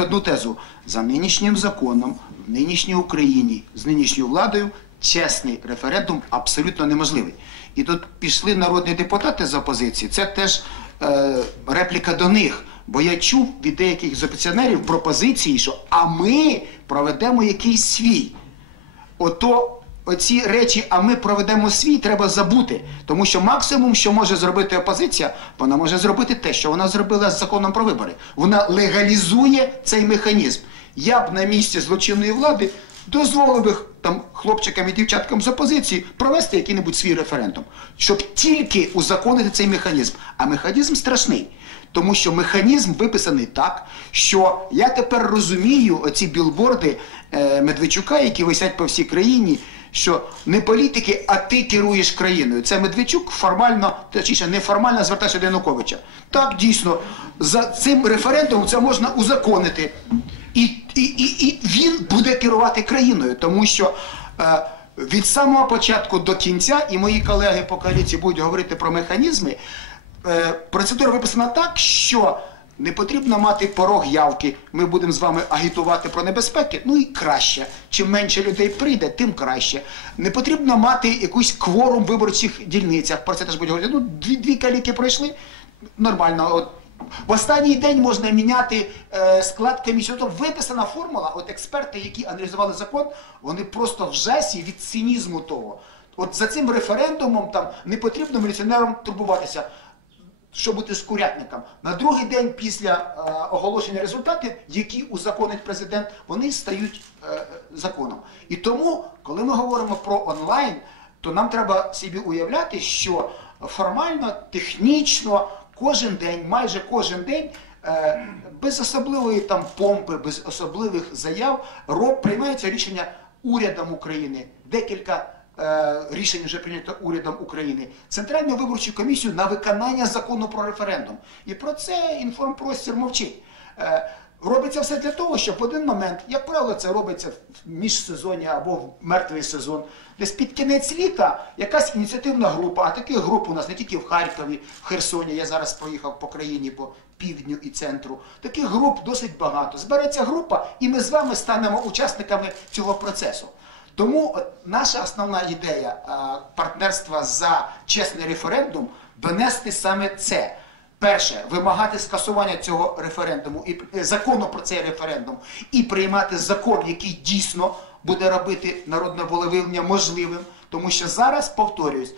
Одну тезу за нинішнім законом в нинішній Україні з нинішньою владою чесний референдум абсолютно неможливий. І тут пішли народні депутати з опозиції. Це теж е, репліка до них. Бо я чув від деяких з опозиціонерів пропозиції, що а ми проведемо якийсь свій. Ото оці речі, а ми проведемо свій, треба забути. Тому що максимум, що може зробити опозиція, вона може зробити те, що вона зробила з законом про вибори. Вона легалізує цей механізм. Я б на місці злочинної влади дозволив би там хлопчикам і дівчаткам з опозиції провести який-небудь свій референдум, щоб тільки узаконити цей механізм. А механізм страшний. Тому що механізм виписаний так, що я тепер розумію оці білборди е, Медведчука, які висять по всій країні, що не політики, а ти керуєш країною. Це Медведчук формально, точніше, неформально звертається до Януковича. Так, дійсно, за цим референдумом це можна узаконити. І, і, і, і він буде керувати країною, тому що. Е, від самого початку до кінця, і мої колеги по коаліції будуть говорити про механізми, е, процедура виписана так, що не потрібно мати порог явки. Ми будемо з вами агітувати про небезпеки. Ну і краще. Чим менше людей прийде, тим краще. Не потрібно мати якийсь кворум виборчих дільницях. Про це теж будуть говорити. Ну, дві, дві каліки пройшли. Нормально. От в останній день можна міняти е, склад комісії. Тобто виписана формула. От експерти, які аналізували закон, вони просто в жесі від цинізму того. От за цим референдумом там не потрібно міліціонерам турбуватися що бути з курятником. На другий день після е, оголошення результатів, які узаконить президент, вони стають е, законом. І тому, коли ми говоримо про онлайн, то нам треба собі уявляти, що формально, технічно, кожен день, майже кожен день. е, Без особливої там помпи, без особливих заяв приймається рішення урядом України. Декілька е, рішень вже прийнято урядом України, Центральну виборчу комісію на виконання закону про референдум. І про це інформпростір мовчить. Е, робиться все для того, щоб в один момент, як правило, це робиться в міжсезонні або в мертвий сезон, десь під кінець літа якась ініціативна група, а таких груп у нас не тільки в Харкові, в Херсоні, я зараз проїхав по країні, по півдню і центру. Таких груп досить багато. Збереться група, і ми з вами станемо учасниками цього процесу. Тому от, наша основна ідея е, партнерства за чесний референдум донести саме це. Перше, вимагати скасування цього референдуму і е, закону про цей референдум, і приймати закон, який дійсно буде робити народне волевиявлення можливим. Тому що зараз, повторюсь,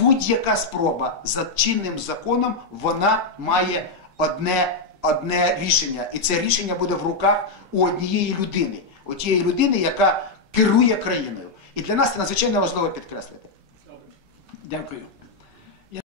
будь-яка спроба за чинним законом вона має одне, одне рішення. І це рішення буде в руках у однієї людини, у тієї людини, яка керує країною. І для нас це надзвичайно важливо підкреслити. Дякую.